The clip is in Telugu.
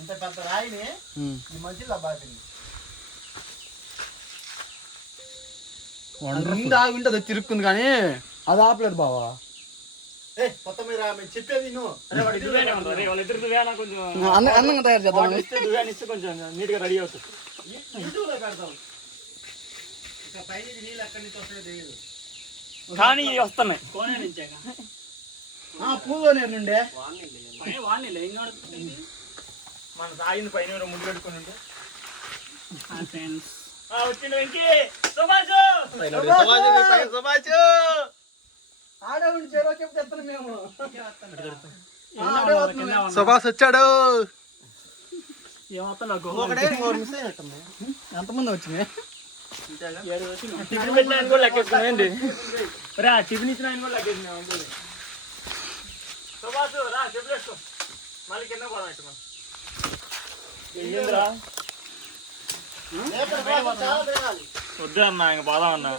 ఇంత పెద్ద రాయిని ఈ మధ్యలో బాటింది ఉంటది తిరుక్కుంది కానీ అది ఆపలేదు బావా. కొత్తమీర చెప్పేది అందంగా తయారు చేద్దాం, కొంచెం నీట్ గా రెడీ అవుతుంది. నీళ్ళు ఎక్కడి నుంచి వస్తాయో తెలియదు కానీ వస్తున్నాయి. పూలో నీరు నుండే మన తాగింది పైన ముందు పెట్టుకుని ఉంటే వచ్చిండు వెంకీ. ఆడే ఉండి చెరో చెప్తే మేము సుభాష్ వచ్చాడు. ఎంతమంది వచ్చినాయి? టిఫిన్ పెట్టిన ఆయన కూడా లెక్కేసుకున్నాయండి. రా టిఫిన్ ఇచ్చిన ఆయన కూడా లెక్కేసినా. సుభాష్ రా చెప్పలేసుకో మళ్ళీ కింద పోదాం. ఏంద్రా వద్దు అన్నా, ఇంక పోదాం అన్నా.